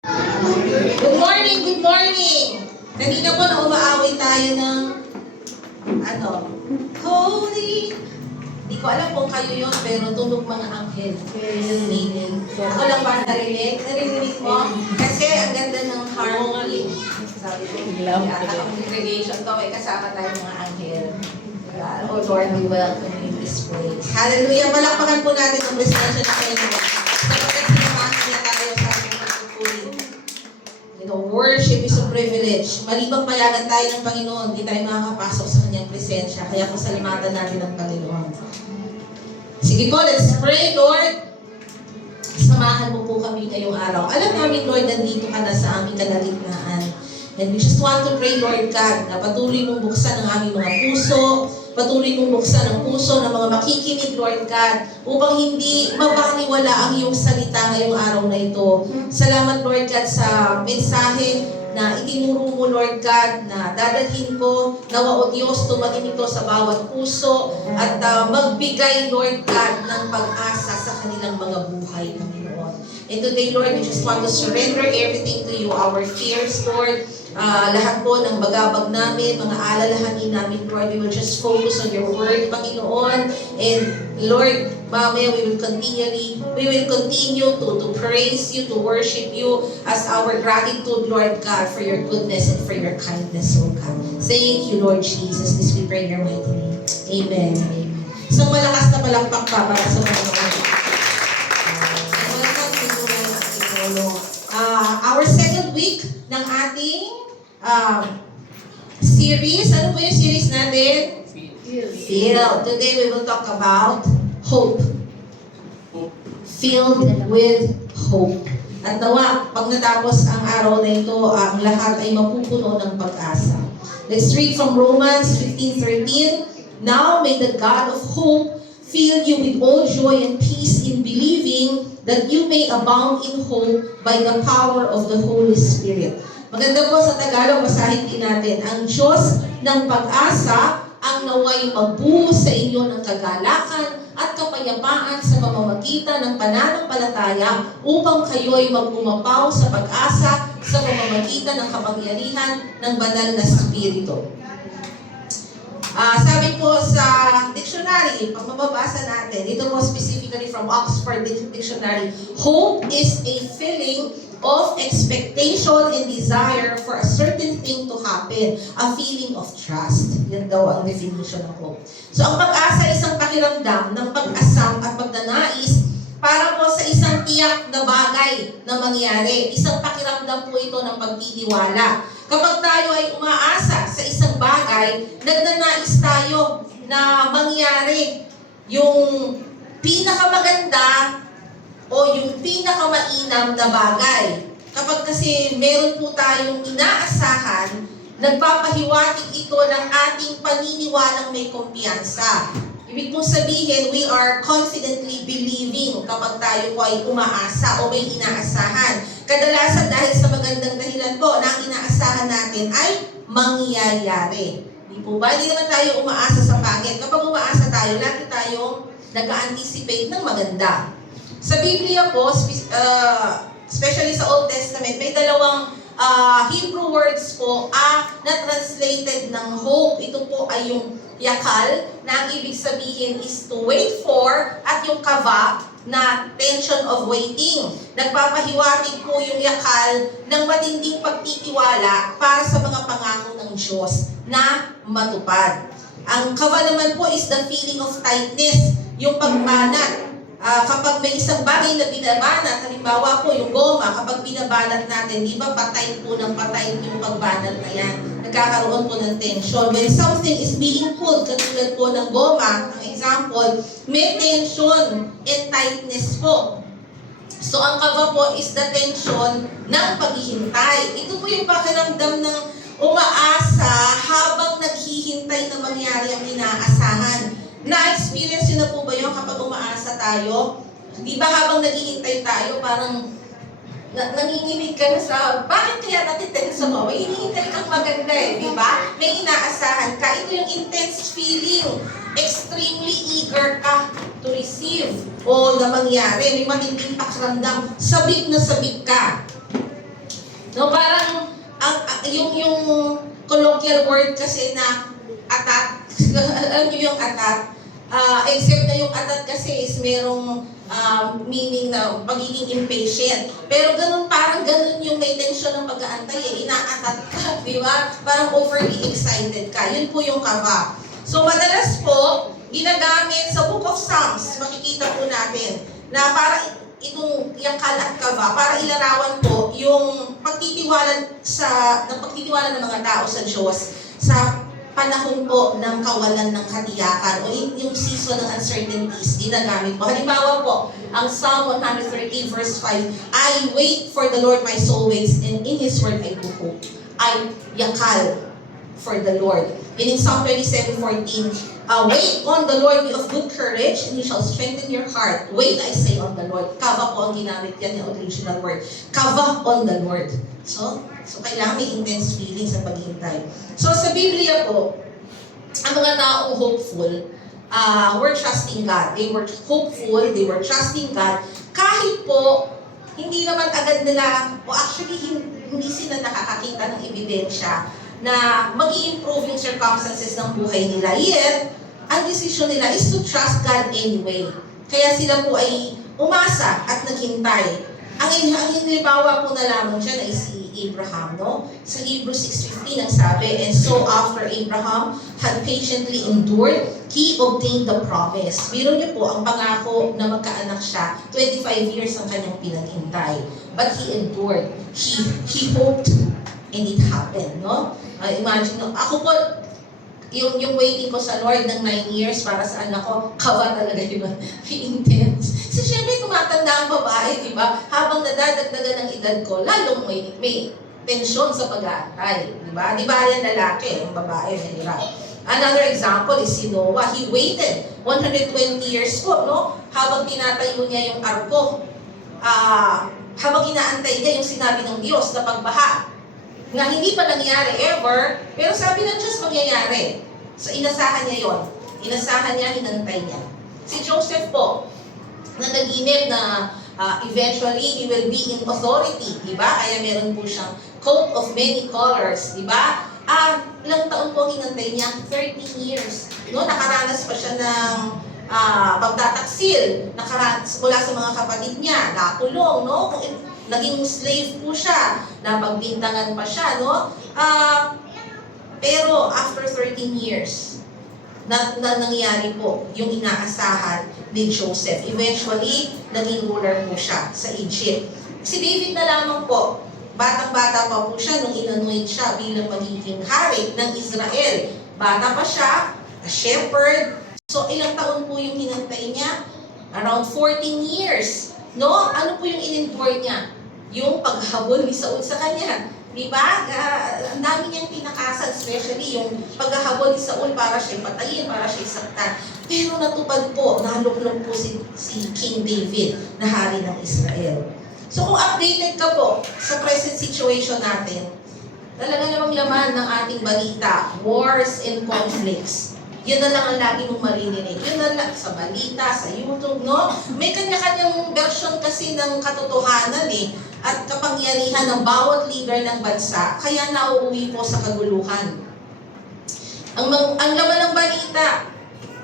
Good morning, good morning! Kanina po na umaaway tayo ng Holy. Hindi ko alam kung kayo yun, pero tunog mga anghel. Ako lang ba narinig? Narinig mo? Kasi ang ganda ng harmony. Sabi ko, yata ang congregation to, may kasama tayo mga anghel. Oh Lord, we welcome you in this place. Hallelujah! Malakpakan po natin ang presensya na kayo. Sapagkat sinamahan niya tayo sa ating pagpupuli. Worship is a privilege. Malibang payagan tayo ng Panginoon, hindi tayo makakapasok sa kanyang presensya. Kaya pasalamatan natin ang Panginoon. Sige po, let's pray, Lord. Samahan mo po kami ngayong araw. Alam namin, Lord, nandito ka na sa aming kalagitnaan. And we just want to pray, Lord God, na patuloy mong buksan ang aming mga puso, patuloy mong buksan ang puso ng mga makikinig, Lord God, upang hindi mabaliwala ang iyong salita ngayong araw na ito. Salamat, Lord God, sa mensahe na itinuro mo, Lord God, na dadalhin ko, nawa o Diyos, tumagin ito sa bawat puso at magbigay, Lord God, ng pag-asa sa kanilang mga buhay, Panginoon. And today, Lord, we just want to surrender everything to you, our fears, Lord, lahat po ng bagabag namin, mga alalahanin namin, Lord, we will just focus on your word, Panginoon. And Lord, mamaya we will continue to praise you, to worship you as our gratitude, Lord God, for your goodness and for your kindness, O God. Thank you, Lord Jesus. This we pray in your mighty name. Amen. Amen. Isang malakas na palakpak pa para sa Panginoon. Our second week ng ating series. Ano po yung series natin? Filled. Today we will talk about hope. Filled with hope. At nawa, pag natapos ang araw na ito, ang lahat ay mapupuno ng pag-asa. Let's read from Romans 15:13. Now may the God of hope fill you with all joy and peace in believing that you may abound in hope by the power of the Holy Spirit. Maganda po sa Tagalog, basahin din natin. Ang Diyos ng pag-asa ang naway magbuo sa inyo ng kagalakan at kapayapaan sa pamamagitan ng pananampalataya upang kayo'y mag-umapaw sa pag-asa sa pamamagitan ng kapangyarihan ng banal na Espiritu. Sabi po sa dictionary, pag mababasa natin, ito po specifically from Oxford Dictionary, hope is a feeling of expectation and desire for a certain thing to happen, a feeling of trust. Yan daw ang definition ng hope. So ang pag-asa ay isang pakiramdam ng pag-asam at pagdanais para po sa isang tiyak na bagay na mangyari. Isang pakiramdam po ito ng pagtitiwala. Kapag tayo ay umaasa sa isang bagay, nagnanais tayo na mangyari yung pinakamaganda o yung pinakamainam na bagay. Kapag kasi meron po tayong inaasahan, nagpapahiwatig ito ng ating paniniwalang may kumpiyansa. Ibig pong sabihin, we are confidently believing kapag tayo po ay umaasa o may inaasahan. Kadalasan dahil sa magandang dahilan po na ang inaasahan natin ay mangyayari. Di po ba? Hindi naman tayo umaasa sa pangit. Kapag umaasa tayo, lagi tayong nag-anticipate ng maganda. Sa Biblia po, especially sa Old Testament, may dalawang Hebrew words po na translated ng hope. Ito po ay yung yakal, na ang ibig sabihin is to wait for, at yung kava, na tension of waiting. Nagpapahiwatig po yung yakal ng matinding pagtitiwala para sa mga pangako ng Diyos na matupad. Ang kava naman po is the feeling of tightness, yung pagbanat. Kapag may isang bagay na binabanat, halimbawa po yung goma, kapag binabanat natin, di ba patay po ng patay yung pagbanat na yan. Nagkakaroon po ng tension. When something is being pulled, katulad po ng goma, ang example, may tension and tightness po. So ang kaba po is the tension ng paghihintay. Ito po yung pakiramdam ng umaasa habang naghihintay na mangyari ang inaasahan. Na-experience yun na po ba yun kapag umaasa tayo? Di ba habang naghihintay tayo, parang nanginginig ka na sa, bakit kaya natitenso mo? May hinihintay kang maganda di ba? May inaasahan ka. Ito yung intense feeling. Extremely eager ka to receive o na mangyari. May matinding pakiramdam. Sabik na sabik ka. No, parang yung colloquial word kasi na atat, alam niyo yung atat, except na yung atat kasi is merong meaning na pagiging impatient. Pero parang ganun yung may tension ng pag-aantay inaatat ka, di ba? Parang overly excited ka. Yun po yung kava. So madalas po, ginagamit sa Book of Psalms, makikita po natin, na para itong yakal at kava, para ilarawan po yung pagtitiwala ng mga tao sa Diyos sa panahon po ng kawalan ng katiyakan o yung season ng uncertainties, ginagamit po. Halimbawa po, ang Psalm 130 verse 5, I wait for the Lord, my soul waits, and in His word I do hope. I yakal for the Lord. And in Psalm 27:14, wait on the Lord, be of good courage, and He shall strengthen your heart. Wait, I say, on the Lord. Kava po ang ginamit yan, yung original word. Kava on the Lord. So kailangan may intense feelings sa paghintay. So sa Biblia po, ang mga taong hopeful, were trusting God. They were hopeful, they were trusting God. Kahit po, hindi naman agad nila, o actually hindi sila nakakakita ng ebidensya na mag-i-improve yung circumstances ng buhay nila. Yet, ang decision nila is to trust God anyway. Kaya sila po ay umasa at naghintay. Ang halimbawa po na lamang dyan ay si Abraham, no? Sa Hebrews 6:15 ang sabi, and so after Abraham had patiently endured, he obtained the promise. Biro niyo po, ang pangako na magkaanak siya, 25 years ang kanyang pinaghintay. But he endured. He hoped, and it happened, no? Imagine, no? Ako po, yung waiting ko sa Lord ng 9 years para sa anak ko, kawa talaga yun. Intense. So, syempre, tumatanda ang babae, di ba? Habang nadadagdagan ng edad ko, lalong may tensyon sa pag-aantay. Di ba? Di ba yan lalaki, ang babae, nahirap. Another example is si Noah. He waited 120 years po, no? Habang tinatayo niya yung arko. Habang inaantay niya yung sinabi ng Diyos na pagbaha. Nga hindi pa nangyari ever, pero sabi ng Diyos mangyayari. So inasahan niya yon. Inasahan niya, hinantay niya. Si Joseph po, na naginip na eventually he will be in authority, di ba? Kaya meron po siyang coat of many colors, di ba? Ilang taon po hinantay niya? 13 years. No, nakaranas pa siya ng pagtataksil, nakaranas mula sa mga kapatid niya, nakulong, no? Naging slave po siya, napagbintangan pa siya, no? Pero after 13 years, na nangyari po yung inaasahan ni Joseph. Eventually, naging ruler po siya sa Egypt. Si David na lamang po, batang-bata pa po siya nung inanoint siya bilang magiging hari ng Israel. Bata pa siya, a shepherd. So, ilang taon po yung hinantay niya? Around 14 years. No? Ano po yung in-endure niya? Yung paghabol ni Saul sa kanya. Diba? Ang dami niyang tinakasan, especially yung paghahabol ni Saul para siya patayin, para siya saktan. Pero natupad po, naluklok po si King David na hari ng Israel. So kung updated ka po sa present situation natin, talaga namang laman ng ating balita, wars and conflicts. Yun na lang ang lagi mong maririnig. Yun na lang sa balita, sa YouTube, no? May kanya-kanyang version kasi ng katotohanan at kapangyarihan ng bawat leader ng bansa, kaya nauuwi po sa kaguluhan. Ang laman ng balita,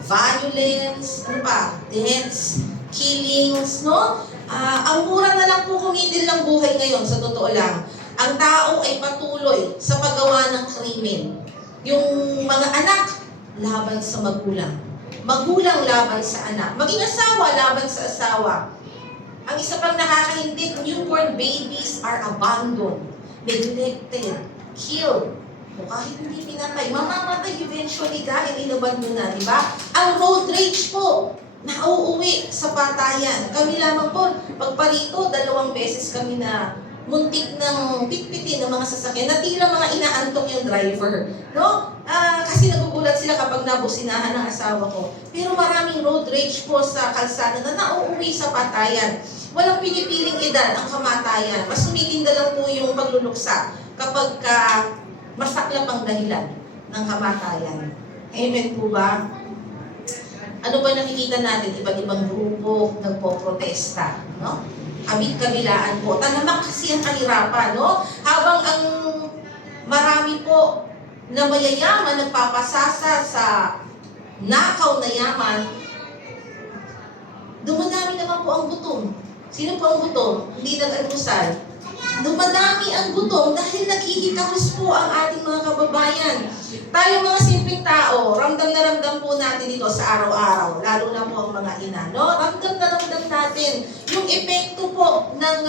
violence, deaths, killings, no? Ang mura na lang po kumidil ng buhay ngayon, sa totoo lang. Ang tao ay patuloy sa paggawa ng krimen. Yung mga anak, laban sa magulang. Magulang laban sa anak. Maging asawa laban sa asawa. Ang isa pang nakakahindik, newborn babies are abandoned, neglected, killed. O kahit hindi pinatay, mamamatay eventually dahil inabandon na, di ba? Ang road rage po, nauuwi sa patayan. Kami lamang po, pagparito, 2 beses kami na muntik ng pitpitin ng mga sasakyan na tila mga inaantok yung driver. No? Kasi nagugulat sila kapag nabusinahan ng asawa ko. Pero maraming road rage po sa kalsada na nauuwi sa patayan. Walang pinipiling edad ang kamatayan. Mas sumitinda lang po yung pagluluksa kapag masaklap ang dahilan ng kamatayan. Amen po ba? Ano ba nakikita natin? Iba't ibang grupo nagpo-protesta. No? kabit-kabilaan po. Talamak kasi ang kahirapan, no? Habang ang marami po na mayayaman nagpapasasa sa nakaw na yaman, dumadami naman po ang gutom. Sino po ang gutom? Hindi nag-almusal. Dumadami ang gutom dahil nakikitahos po ang ating mga kababayan. Tayo mga simpleng tao, ramdam na ramdam po natin ito sa araw-araw, lalo na po ang mga ina, no? Ramdam na ramdam natin yung epekto po ng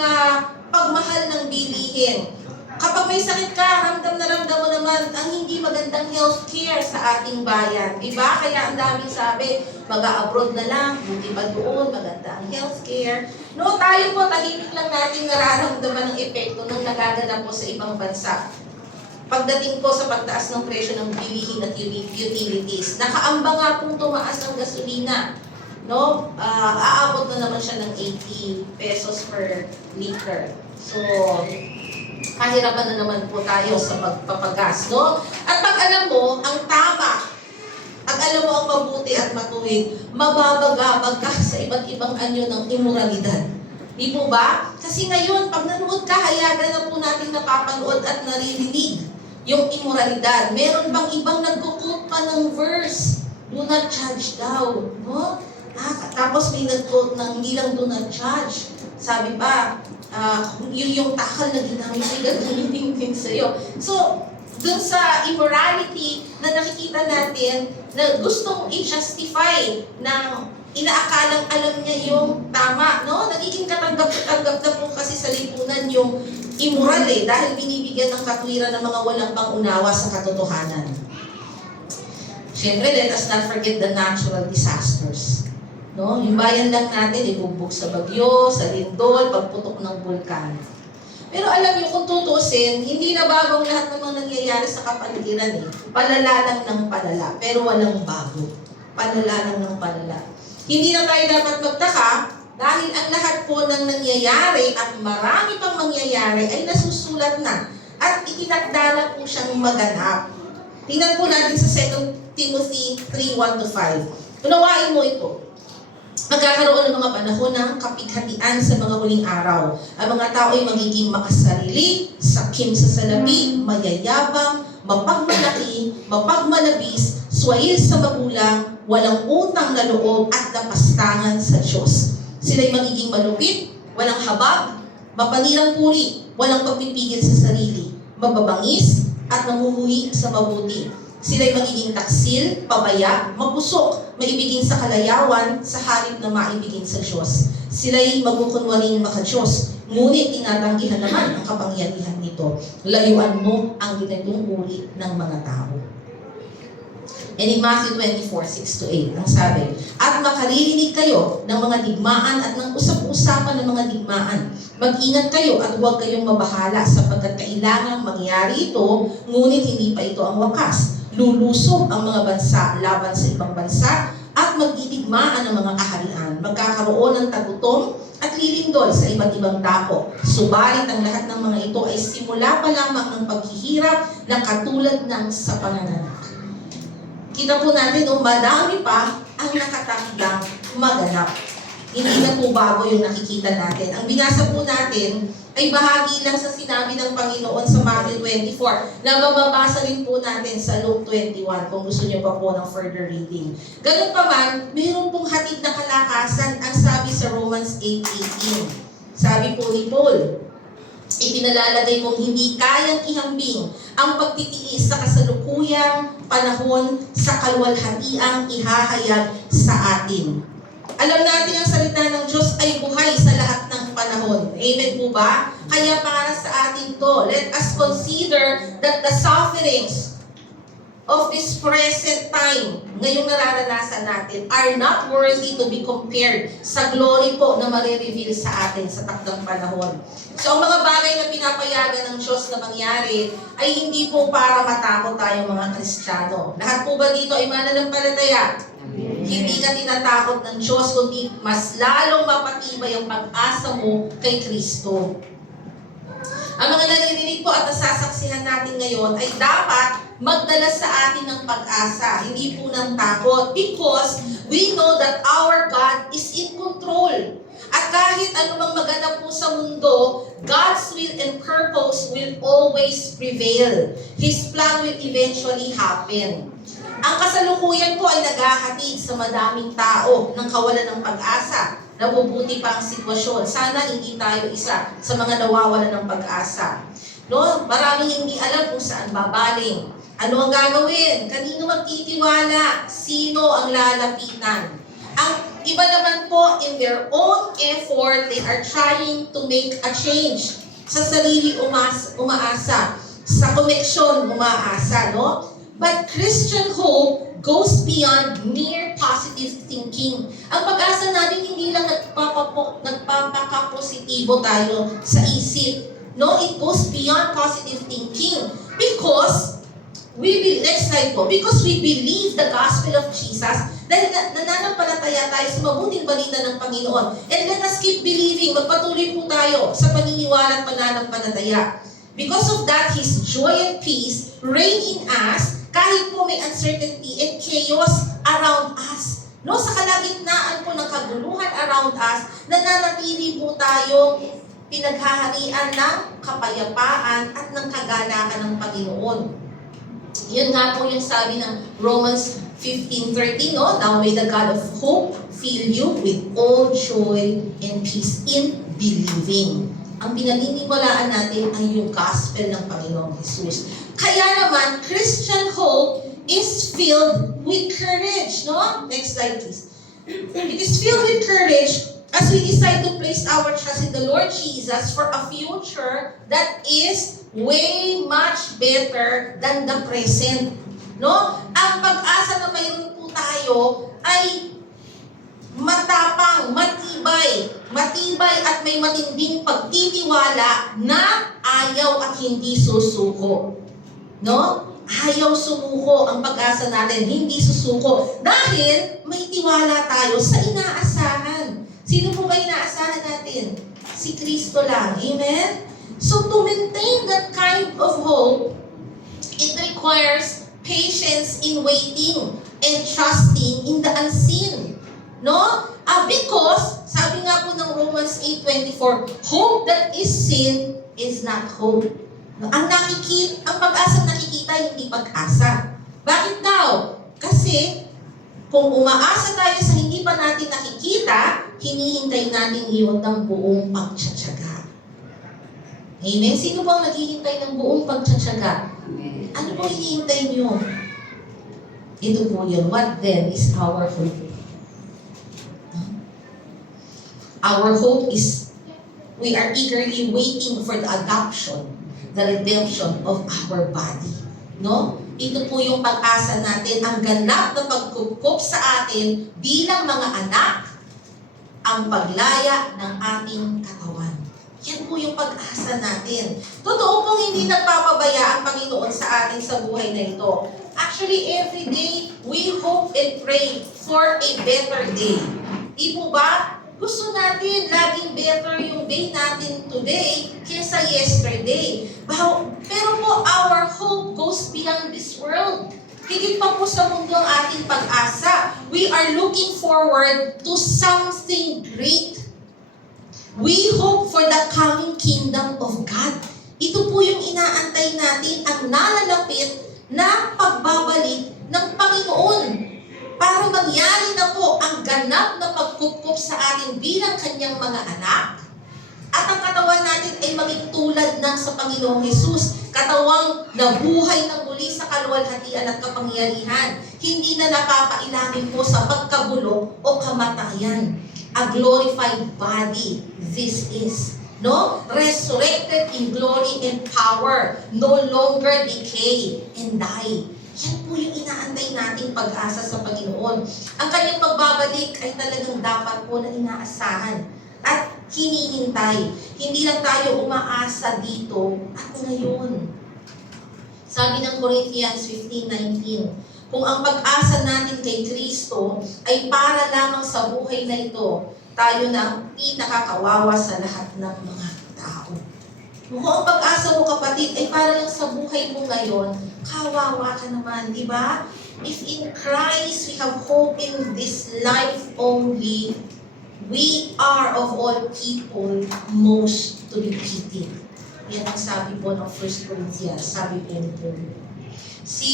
pagmahal ng bilihin. Kapag may sakit ka, ramdam na ramdam mo naman ang hindi magandang healthcare sa ating bayan. Diba? Kaya ang daming sabi, mag-abroad na lang, buti ba doon, maganda ang healthcare. No, tayo po, tahimik lang natin nararamdaman ng epekto ng nagaganap po sa ibang bansa. Pagdating po sa pagtaas ng presyo ng bilihin at utilities, nakaamba nga pong tumaas ang gasolina. No, aabot na naman siya ng 80 pesos per liter. So, kahirapan na naman po tayo sa pagpapagas, no? At pag alam mo, ang tama, pag alam mo ang mabuti at matuwid, mababagabag ka sa iba't ibang anyo ng immoralidad. Di po ba? Kasi ngayon, pag nanood ka, hayagan na po natin napapanood at naririnig yung immoralidad. Meron pang ibang nagkukot pa ng verse, do not judge daw, no? Tapos may nag-quote ng hindi lang do not judge. Sabi pa, yung takal na ginamit ay gagamitin din sa'yo. So, dun sa immorality na nakikita natin na gustong i-justify ng inaakalang alam niya yung tama, no? Nagiging katanggap-katanggap na po kasi sa lipunan yung immoral dahil binibigyan ng katwiran ng mga walang pangunawa sa katotohanan. Siyempre, let us not forget the natural disasters. No? Yung bayan lang natin, ibubog sa bagyo, sa lindol, pagputok ng bulkan. Pero alam niyo, kung tutusin, hindi na bagong lahat ng mga nangyayari sa kapaligiran Palala lang ng palala, pero walang bago. Palala lang ng palala. Hindi na tayo dapat magtaka dahil ang lahat po ng nangyayari at marami pang mangyayari ay nasusulat na at itinakdala po siyang maganap. Tingnan po natin sa 2 Timothy 3:1-5. Unawain mo ito. Magkakaroon ng mga panahon ng kapighatian sa mga huling araw. Ang mga tao ay magiging makasarili, sakim sa salapi, mayayabang, mapagmalaki, mapagmalabis, suwail sa magulang, walang utang na loob at napastangan sa Diyos. Sila'y magiging malupit, walang habag, mapanirang puri, walang pagpipigil sa sarili, mababangis at namuhuhi sa mabuti. Sila'y magiging taksil, pabaya, mapusok, maibigin sa kalayawan, sa halip na maibigin sa Diyos. Sila'y magkukunwaring maka-Diyos, ngunit tinatanggihan naman ang kapangyarihan nito. Layuan mo ang ginagong uri ng mga tao. And in Matthew 24:6-8, ang sabi, at makaririnig kayo ng mga digmaan at ng usap-usapan ng mga digmaan. Mag-ingat kayo at huwag kayong mabahala sapagkat kailangang mangyari ito, ngunit hindi pa ito ang wakas. Lulusob ang mga bansa laban sa ibang bansa at magdidigmaan ang mga kaharian. Magkakaroon ng tagutom at lilindol sa iba't ibang dako. Subalit ang lahat ng mga ito ay simula pa lamang ng paghihirap na katulad ng sa panananak. Kita po natin, madami pa ang nakatakdang maganap. Hindi na po bago yung nakikita natin. Ang binasa po natin ay bahagi lang sa sinabi ng Panginoon sa Matthew 24 na mababasa rin po natin sa Luke 21 kung gusto niyo pa po ng further reading. Ganun pa man, mayroon pong hatid na kalakasan ang sabi sa Romans 8:18. Sabi po ni Paul, ipinalalagay kong hindi kayang ihambing ang pagtitiis sa kasalukuyang panahon sa kalwalhatiang ihahayag sa atin. Alam natin ang salita ng Diyos ay buhay sa lahat ng panahon. Amen po ba? Kaya para sa atin to, let us consider that the sufferings of this present time, ngayong nararanasan natin, are not worthy to be compared sa glory po na marireveal sa atin sa takdang panahon. So, ang mga bagay na pinapayagan ng Diyos na mangyari ay hindi po para matakot tayong mga Kristiyano. Lahat po ba dito ay mananampalataya? Hindi ka tinatakot ng Diyos, kundi mas lalong mapatibay ang pag-asa mo kay Kristo. Ang mga naririnig po at nasasaksihan natin ngayon ay dapat magdala sa atin ng pag-asa, hindi po ng takot, because we know that our God is in control. At kahit anumang maganap po sa mundo, God's will and purpose will always prevail. His plan will eventually happen. Ang kasalukuyan po ay naghahatid sa madaming tao ng kawalan ng pag-asa. Nabubuti pa ang sitwasyon. Sana hindi tayo isa sa mga nawawalan ng pag-asa. No? Maraming hindi alam kung saan babaling. Ano ang gagawin? Kanino magtitiwala? Sino ang lalapitan? Ang iba naman po, in their own effort, they are trying to make a change. Sa sarili umaasa. Sa koneksyon umaasa, no? But Christian hope goes beyond mere positive thinking. Ang pag-asa natin hindi lang nagpapakapositibo tayo sa isip. No, it goes beyond positive thinking. Because next slide po, because we believe the gospel of Jesus, dahil nananampalataya tayo sa mabuting balita ng Panginoon. And let us keep believing, magpatuloy po tayo sa paniniwala at pananampalataya. Because of that, His joy and peace reign in us, kahit po may uncertainty and chaos around us. No, sa kalagitnaan po ng kaguluhan around us, nananatili po tayong pinaghaharian ng kapayapaan at ng kagalakan ng Panginoon. Yun nga po yung sabi ng Romans 15:13, no? Now may the God of hope fill you with all joy and peace in believing. Ang pinaniniwalaan natin ay yung gospel ng Panginoong Jesus. Kaya naman, Christian hope is filled with courage, no? Next slide, please. It is filled with courage as we decide to place our trust in the Lord Jesus for a future that is way much better than the present, no? Ang pag-asa na mayroon po tayo ay matapang, matibay at may matinding pagtitiwala na ayaw at hindi susuko. No? Ayaw sumuko ang pag-asa natin, hindi susuko. Dahil may tiwala tayo sa inaasahan. Sino po ba inaasahan natin? Si Kristo lang. Amen? So to maintain that kind of hope, it requires patience in waiting and trusting in the unseen. No? Because, sabi nga po ng Romans 8:24, hope that is seen is not hope. Ang pag-asang nakikita, hindi pag-asa. Bakit daw? Kasi, kung umaasa tayo sa hindi pa natin nakikita, hinihintay natin iyon ng buong pagtsatsaga. Amen? Sino ba ang naghihintay ng buong pagtsatsaga? Ano po hinihintay niyo? Ito po yun. What then is our hope? Our hope is, we are eagerly waiting for the adoption, the redemption of our body. No? Ito po yung pag-asa natin, ang ganap na pagkukup sa atin bilang mga anak, ang paglaya ng ating katawan. Yan po yung pag-asa natin. Totoo pong hindi nagpapabaya ang Panginoon sa atin sa buhay na ito. Actually, every day, we hope and pray for a better day. Di po ba? Gusto natin laging better yung day natin today kaysa yesterday. Pero po, our hope goes beyond this world. Higit pa po sa mundo ang ating pag-asa. We are looking forward to something great. We hope for the coming kingdom of God. Ito po yung inaantay natin, ang nalalapit na pagbabalik ng Panginoon. Para mangyari na po ang ganap na pagkukup sa atin bilang kanyang mga anak. At ang katawan natin ay maging tulad ng sa Panginoong Jesus. Katawang nabuhay ng muli sa kaluwalhatian at kapangyarihan. Hindi na napapailalim po sa pagkabulok o kamatayan. A glorified body, this is. No? Resurrected in glory and power. No longer decay and die. Yan po yung inaantay nating pag-asa sa Panginoon. Ang kanyang pagbabalik ay talagang dapat po na inaasahan at hinihintay. Hindi lang tayo umaasa dito at ngayon. Sabi ng Corinthians 15:19, kung ang pag-asa natin kay Kristo ay para lamang sa buhay na ito, tayo na ang pinakakawawa sa lahat ng mga tao. Kung ang pag-asa mo, kapatid, ay para lang sa buhay mo ngayon, kawawa ka naman, di ba? If in Christ we have hope in this life only, We are of all people most to be pitied. Yan ang sabi po ng 1 Corinthians, sabi po ni Paul. Si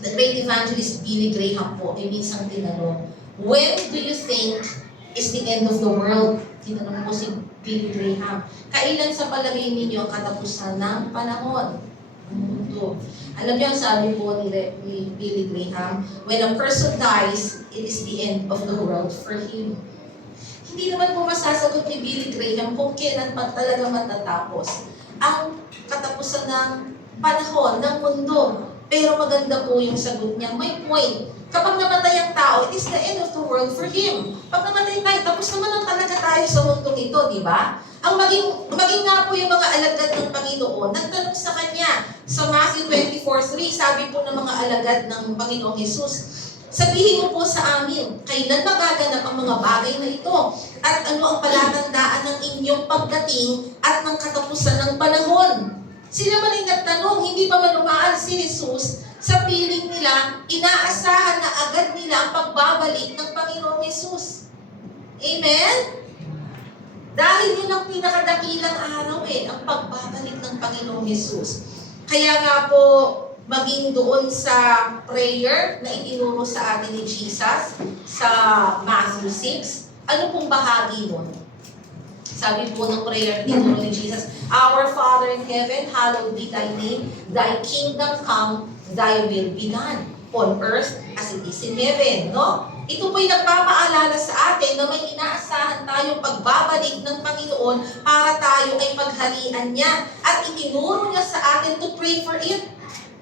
the great evangelist Billy Graham po ay minsang tinanong, when do you think is the end of the world? Tinanong po si Billy Graham, kailan sa palagay ninyo ang katapusan ng panahon? Ang mundo. Alam niyo, sabi po ni Billy Graham, when a person dies, it is the end of the world for him. Hindi naman po masasagot ni Billy Graham kung kailan pa talaga matatapos ang katapusan ng panahon, ng mundo. Pero maganda po yung sagot niya, may point. Kapag namatay ang tao, it is the end of the world for him. Pag namatay tayo, tapos naman ang talaga tayo sa mundong ito, di ba? Ang maging nga po yung mga alagad ng Panginoon, nagtanong sa Kanya, sa Matthew 24:3, sabi po ng mga alagad ng Panginoong Jesus, sabihin mo po sa amin, kailan magaganap ang mga bagay na ito? At ano ang palatandaan ng inyong pagdating at ng katapusan ng panahon? Sila man ay nagtanong, hindi pa manumaan si Jesus, sa piling nila, inaasahan na agad nila ang pagbabalik ng Panginoong Jesus. Amen? Dahil yun ang pinakadakilang araw ang pagbabalik ng Panginoong Jesus. Kaya nga po, maging doon sa prayer na itinuro sa atin ni Jesus sa Matthew 6, ano pong bahagi nun? Sabi po ng prayer itinuro ni Jesus, Our Father in heaven, hallowed be thy name, thy kingdom come, thy will be done on earth as it is in heaven. No? Ito po'y nagpapaalala sa atin na may inaasahan tayong pagbabalik ng Panginoon para tayo ay paghalian niya. At itinuro niya sa atin to pray for it.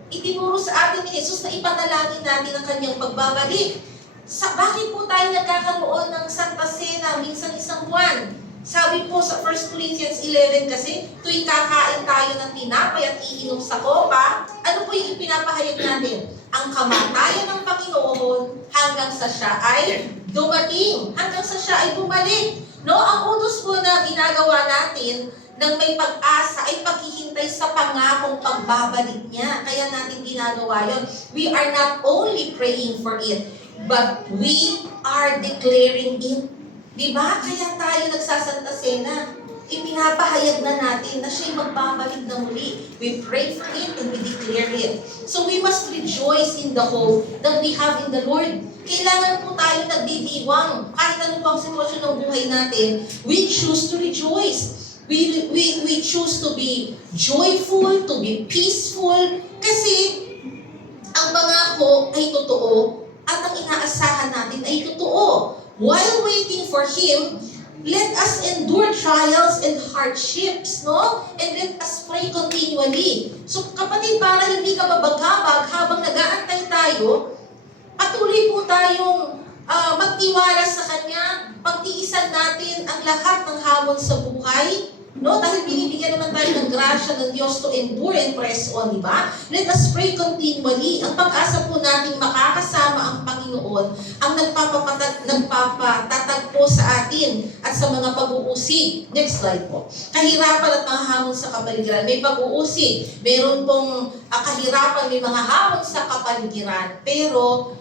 Itinuro sa atin ni Jesus na ipanalangin natin ang kanyang pagbabalik. Bakit po tayo nagkakaroon ng Santa Cena minsan isang buwan? Sabi po sa 1 Corinthians 11 kasi, tuwing kakain tayo ng tinapay at iinom sa kopa, ano po yung ipinapahayag natin? Ang kamatayan ng Panginoon hanggang sa siya ay dumating, hanggang sa siya ay bumalik. No, ang utos po na ginagawa natin nang may pag-asa ay paghihintay sa pangakong pagbabalik niya. Kaya natin ginagawa yun. We are not only praying for it, but we are declaring it. Diba? Kaya tayo nagsasanta Cena. Ipinapahayag na natin na siya'y magbabalik na muli. We pray for it and we declare it. So we must rejoice in the hope that we have in the Lord. Kailangan po tayo nagdidiwang. Kahit ano pang sitwasyon ng buhay natin, we choose to rejoice. We choose to be joyful, to be peaceful, kasi ang pangako ay totoo at ang inaasahan natin ay totoo. While waiting for Him, let us endure trials and hardships, no? And let us pray continually. So kapatid, para hindi ka mabaghabag habang nag-aantay tayo, patuloy po tayong magtiwala sa Kanya, pagtiisan natin ang lahat ng hamon sa buhay, no? Dahil binibigyan naman tayo ng grasya ng Diyos to endure and press on, di ba? Let us pray continually. Ang pag-asa po nating makakasama ang Panginoon ang nagpapatatag po sa atin at sa mga pag-uusig. Next slide po. Kahirapan at mga hamon sa kapaligiran. May pag-uusig. Meron pong kahirapan, may mga hamon sa kapaligiran. Pero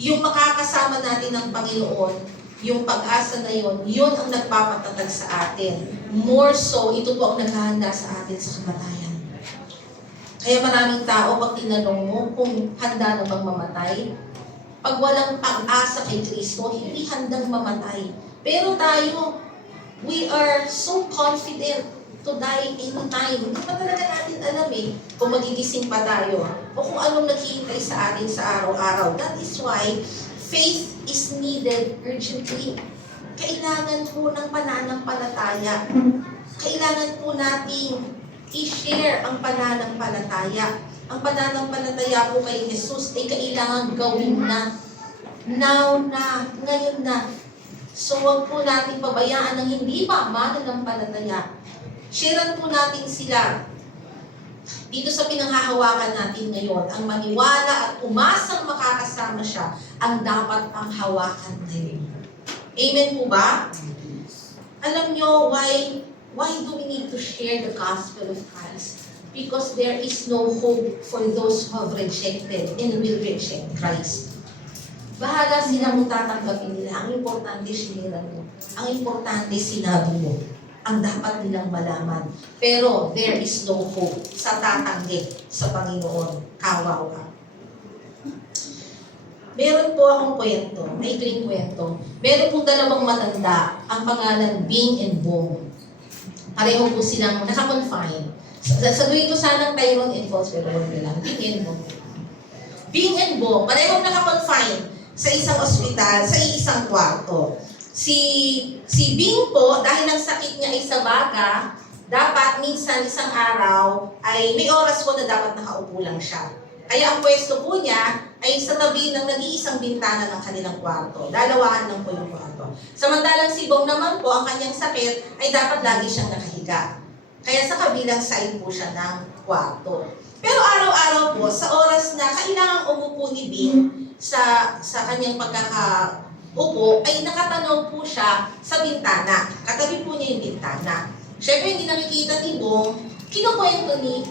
yung makakasama natin ng Panginoon, yung pag-asa na yun ang nagpapatatag sa atin. More so, ito po ang naghahanda sa atin sa kamatayan. Kaya maraming tao, pag tinanong mo kung handa na bang mamatay, pag walang pag-asa kay Kristo, hindi handang mamatay. Pero tayo, we are so confident to die anytime. Hindi pa talaga natin alam kung magigising pa tayo o kung anong naghihintay sa atin sa araw-araw. That is why faith is needed urgently. Kailangan po ng pananampalataya. Kailangan po nating i-share ang pananampalataya. Ang pananampalataya po kay Jesus ay kailangan gawin na. Now na, ngayon na. So huwag po natin pabayaan ng hindi pa mananampalataya. Sharean po natin sila. Dito sa pinanghahawakan natin ngayon, ang maniwala at umasang makakasama siya, ang dapat ang hawakan ngayon. Amen po ba? Alam nyo, why do we need to share the gospel of Christ? Because there is no hope for those who have rejected and will reject Christ. Bahala sila kung tatanggapin nila. Ang importante, sinira mo. Ang importante, sinabi mo. Ang dapat nilang malaman. Pero there is no hope sa tatanggi sa Panginoon. Kawaw ka. Meron po akong kwento, maikling kwento. Meron pong dalawang matanda, ang pangalan Bing and Bong. Pareho po silang nakakonfine. Saguhin ko sanang Tyrone and Falls, pero wala lang. Bing and Bong. Bing and Bong, parehong nakakonfine sa isang ospital, sa isang kwarto. Si Bing po, dahil ang sakit niya ay sa baga, dapat minsan isang araw ay may oras po na dapat nakaupo lang siya. Kaya ang pwesto po niya ay sa tabi ng nag-iisang bintana ng kanilang kwarto. Dalawahan lang po yung kwarto. Samantalang si Bong naman po, ang kanyang sakit ay dapat lagi siyang nakahiga. Kaya sa kabilang side po siya ng kwarto. Pero araw-araw po, sa oras na kailangang umupo ni Bing sa kanyang pagkakaupo, ay nakatanaw po siya sa bintana. Katabi po niya yung bintana. Siyempre, hindi nakikita ni Bong, kinukwento ni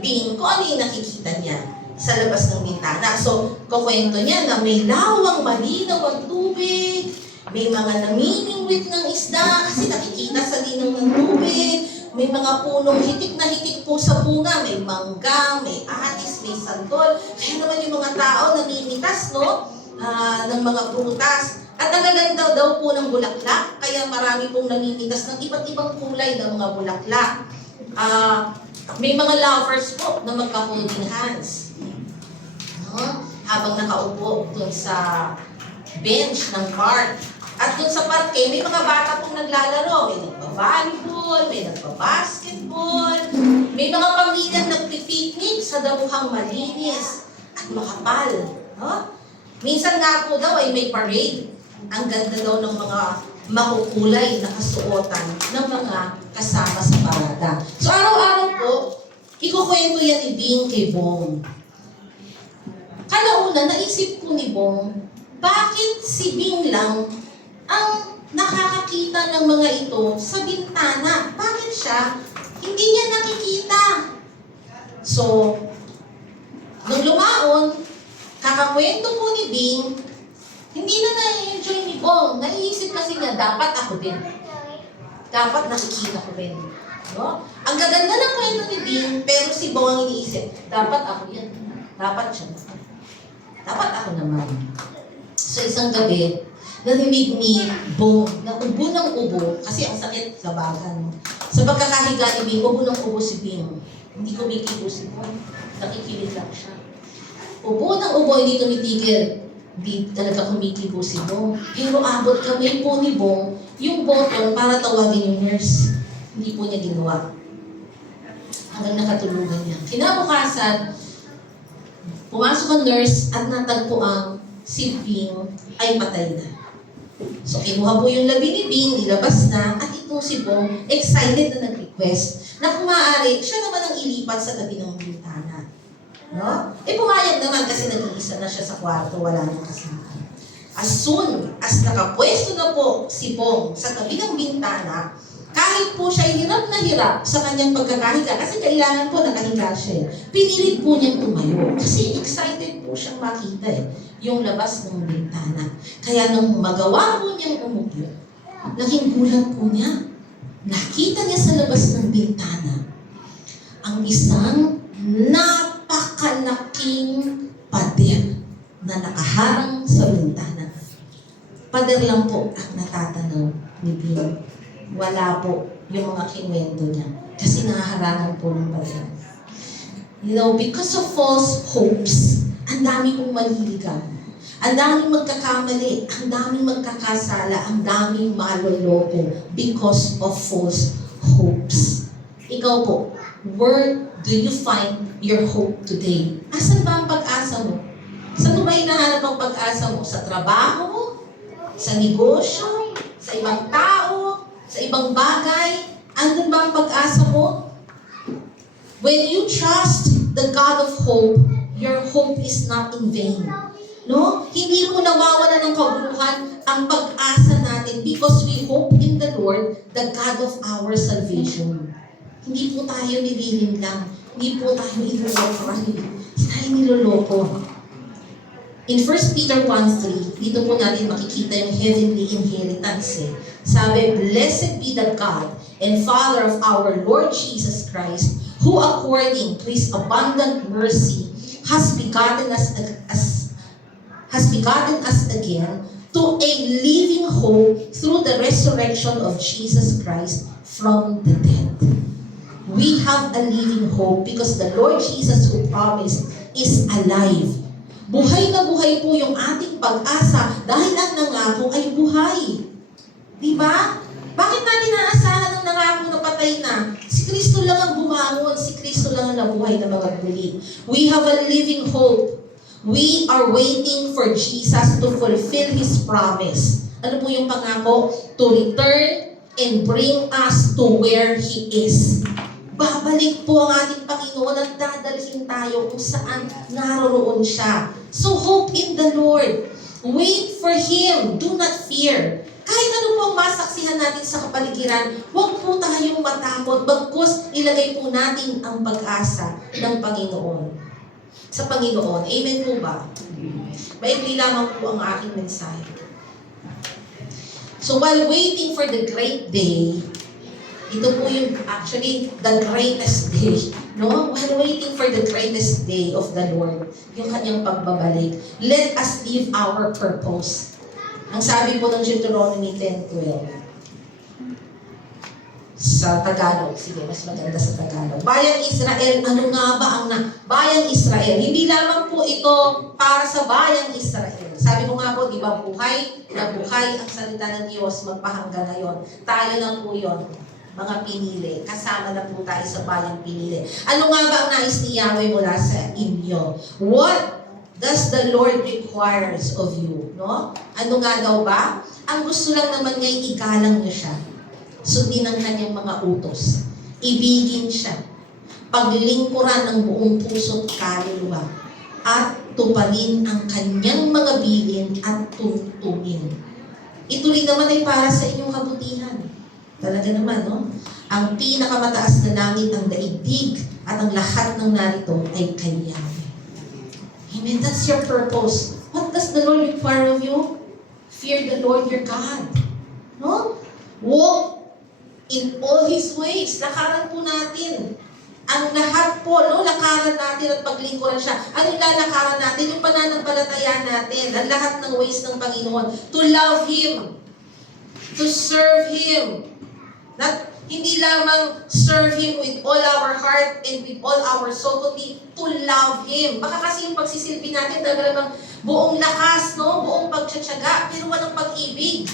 Bing kung ano yung nakikita niya sa labas ng bintana. So, kukwento niya na may lawang malinaw ang tubig, may mga namimingwit ng isda kasi nakikita sa linaw ng tubig, may mga punong hitik na hitik po sa bunga, may mangga, may atis, may santol. Kaya naman yung mga tao namimitas, no? Ng mga prutas. At ang gaganda daw po ng bulaklak, kaya marami pong namimitas ng iba't ibang kulay ng mga bulaklak. May mga lovers po na magka-holding hands. Habang nakaupo dun sa bench ng park. At dun sa parke, may mga bata pong naglalaro. May nagpa-volleyball, may nagpa-basketball, may mga pamilyang nagpipiknik sa damuhang malinis at makapal. Minsan nga po daw ay may parade. Ang ganda daw ng mga makukulay na kasuotan ng mga kasama sa parada. So araw-araw po, ikukwento yan ni Bing kay Bong. Kalauna, naisip ko ni Bong, bakit si Bing lang ang nakakakita ng mga ito sa bintana? Bakit siya? Hindi niya nakikita. So, nung lumaon, kakakwento po ni Bing, hindi na na-enjoy ni Bong. Naiisip kasi niya, dapat ako din. Dapat nakikita ko rin. No? Ang gaganda ng kwento ni Bing, pero si Bong ang iniisip, dapat ako yan. Dapat siya. Dapat ako naman. So isang gabi, narinig ni Bong na ubo ng ubo, kasi ang sakit sa bagan. Sa pagkakahiga ni Bing, ubo ng ubo si Bing. Hindi kumikibo si Bong. Nakikilig lang siya. Ubo ng ubo, hindi tumitigil. Hindi talaga kumikibo si Bong. Pero abot kamay po ni Bong yung button para tawagin yung nurse. Hindi po niya ginawa. Hanggang nakatulugan niya. Kinabukasan, pumasok ang nurse at natagpo ang si Bing ay patay na. So kinuha po yung labi ni Bing, nilabas na, at itong si Bong excited na nag-request na kung maaari, siya naman ang ilipat sa tabi ng bintana. No? Pumayag naman kasi nag-iisa na siya sa kwarto, wala nang kasama. As soon as nakapwesto na po si Bong sa tabi ng bintana, kahit po siya hirap na hirap sa kanyang pagkakahiga, kasi kailangan po nakahiga siya. Pinilit po niyang tumayo kasi excited po siyang makita yung labas ng bintana. Kaya nung magawa po niyang umupo, laking gulat po niya. Nakita niya sa labas ng bintana ang isang napakalaking pader na nakaharang sa bintana. Pader lang po ang natatanaw ni Bing. Wala po yung mga kinwento niya. Kasi nahaharangan po ng pader. You know, because of false hopes, ang dami kong maliligaw. Ang daming magkakamali, ang daming magkakasala, ang daming maloloko because of false hopes. Ikaw po, where do you find your hope today? Asan ba ang pag-asa mo? Saan mo ba hinahanap ang pag-asa mo? Sa trabaho? Sa negosyo? Sa ibang tao? Sa ibang bagay? Andun ba ang pag-asa mo? When you trust the God of hope, your hope is not in vain. No? Hindi mo nawawala ng kabuluhan ang pag-asa natin because we hope in the Lord, the God of our salvation. Hindi po tayo nililin lang. Hindi po tayo niloloko. Hindi tayo niloloko. In 1 Peter 1:3, dito po natin makikita yung heavenly inheritance eh. Sabi, "Blessed be the God and Father of our Lord Jesus Christ, who according to His abundant mercy has begotten us again to a living hope through the resurrection of Jesus Christ from the dead." We have a living hope because the Lord Jesus who promised is alive. Buhay na buhay po yung ating pag-asa dahil ang nangako ay buhay. Di ba? Bakit natin naasahan ang nangako na patay na? Si Kristo lang ang bumangon, si Kristo lang ang nabuhay na mga muli. We have a living hope. We are waiting for Jesus to fulfill His promise. Ano po yung pangako? To return and bring us to where He is. Babalik po ang ating Panginoon at dadalhin tayo kung saan naroroon siya. So hope in the Lord. Wait for Him. Do not fear. Kahit ano po ang masaksihan natin sa kapaligiran, huwag po tayong matakot. Bagkus ilagay po natin ang pag-asa ng Panginoon. Sa Panginoon. Amen po ba? Maikli lamang po ang aking mensahe. So while waiting for the great day, ito po yung actually the greatest day. No? While waiting for the greatest day of the Lord, yung kanyang pagbabalik, let us live our purpose. Ang sabi po ng Deuteronomy 10:12. Sa Tagalog, sige, mas maganda sa Tagalog. Bayang Israel, ano nga ba ang Bayang Israel? Hindi lamang po ito para sa Bayang Israel. Sabi ko nga po, di ba, buhay na buhay ang salita ng Diyos magpahanggang ngayon. Tayo na po yon, mga pinili. Kasama na po tayo sa bayang pinili. Ano nga ba ang nais ni Yahweh mula sa inyo? What does the Lord requires of you? No? Ano nga daw ba? Ang gusto lang naman niya, igalang niyo siya. Sundin ang kanyang mga utos. Ibigin siya. Paglingkuran ng buong puso at kaluluwa. At tuparin ang kanyang mga bilin at tungtungin. Ito rin naman ay para sa inyong kabutihan. Talaga naman, no? Ang pinakamataas na langit ang daigdig at ang lahat ng narito ay kay Yahweh. Amen. That's your purpose. What does the Lord require of you? Fear the Lord your God. No? Walk in all His ways. Lakaran po natin. Ang lahat po, no? Lakaran natin at paglingkuran siya. Ano yung lalakaran natin? Yung pananampalataya natin. Ang lahat ng ways ng Panginoon. To love Him. To serve Him. Hindi lamang serve Him with all our heart and with all our soul, kundi to love Him. Baka kasi yung pagsisilbi natin talaga namang buong lakas, no? Buong pagtsatsaga, pero walang pag-ibig.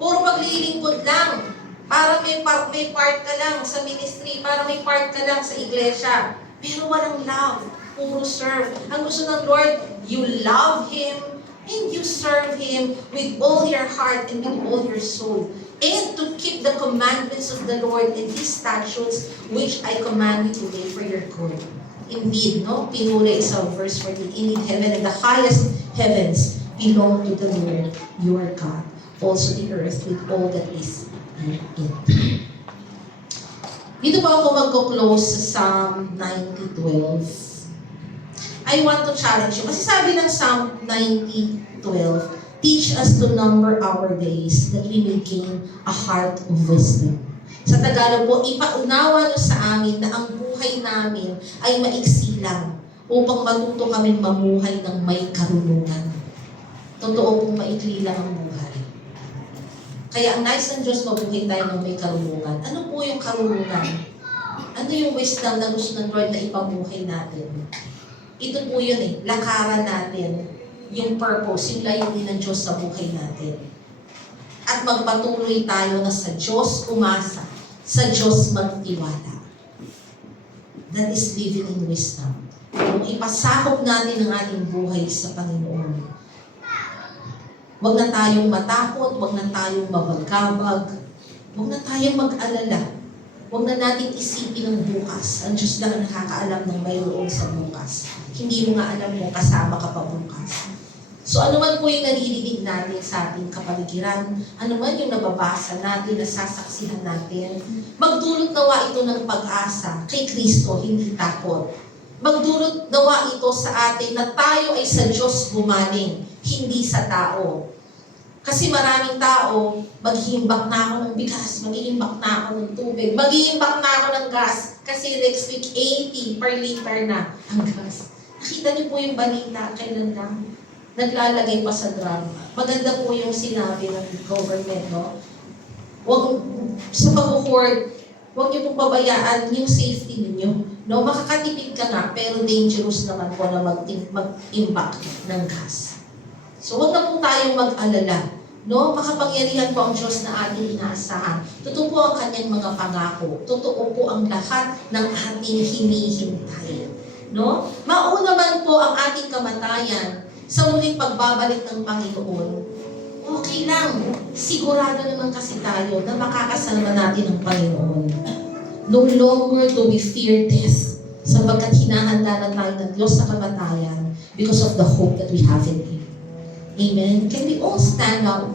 Puro paglilingkod lang. Para may part ka lang sa ministry, para may part ka lang sa iglesia. Pero walang love. Puro serve. Ang gusto ng Lord, you love Him and you serve Him with all your heart and with all your soul. And to keep the commandments of the Lord and His statutes, which I command you today for your good. Indeed, no? Pinuli sa verse 14, indeed heaven and the highest heavens belong to the Lord, your God. Also the earth with all that is in it. Dito pa ako magko-close sa Psalm 90:12. I want to challenge you. Kasi sabi ng Psalm 90:12, teach us to number our days that we may gain a heart of wisdom. Sa Tagalog po, ipaunawa nyo sa amin na ang buhay namin ay maiksi lang upang matuto kami mamuhay ng may karunungan. Totoo pong maikli lang ang buhay. Kaya ang nais ng Diyos, mabuhay tayo ng may karunungan. Ano po yung karunungan? Ano yung wisdom na gusto ng Lord na ipamuhay natin? Ito po yun eh, lakaran natin yung purpose, yung layunin ng Diyos sa buhay natin. At magpatuloy tayo na sa Diyos umasa, sa Diyos magtiwala. That is living in wisdom. Kung ipasakop natin ang ating buhay sa Panginoon, huwag na tayong matakot, huwag na tayong mabagkabag, huwag na tayong mag-alala. Huwag na nating isipin ang bukas. Ang Diyos lang ang nakakaalam ng mayroon sa bukas. Hindi mo nga alam mo kasama ka pa bukas. So ano man po yung naririnig natin sa ating kapaligiran, ano man yung nababasa natin, nasasaksihan natin, magdulot nawa ito ng pag-asa kay Kristo, hindi takot. magdulot nawa ito sa atin na tayo ay sa Diyos gumaling, hindi sa tao. Kasi maraming tao, maghihimbak na ako ng bigas, maghihimbak na ako ng tubig, maghihimbak na ako ng gas, kasi next week 80 per liter na ang gas. Nakita niyo po yung balita, kailan lang? Naglalagay pa sa drum. Maganda po yung sinabi ng government, no? Huwag, sa pag-hoard, huwag niyo pong pabayaan yung safety ninyo. No, makakatipid ka nga, pero dangerous naman po na mag-impact ng gas. So, huwag na po tayong mag-alala. No, makapangyarihan po ang Diyos na ating inaasahan. Totoo po ang kanyang mga pangako. Totoo po ang lahat ng ating hinihintay. No? Mauna man po ang ating kamatayan sa muling pagbabalik ng Panginoon. Okay lang. Sigurado naman kasi tayo na makakasama natin ang Panginoon. No longer do we fear death, sapagkat hinahanda na tayo ng Diyos sa kamatayan because of the hope that we have in Him. Amen? Can we all stand up?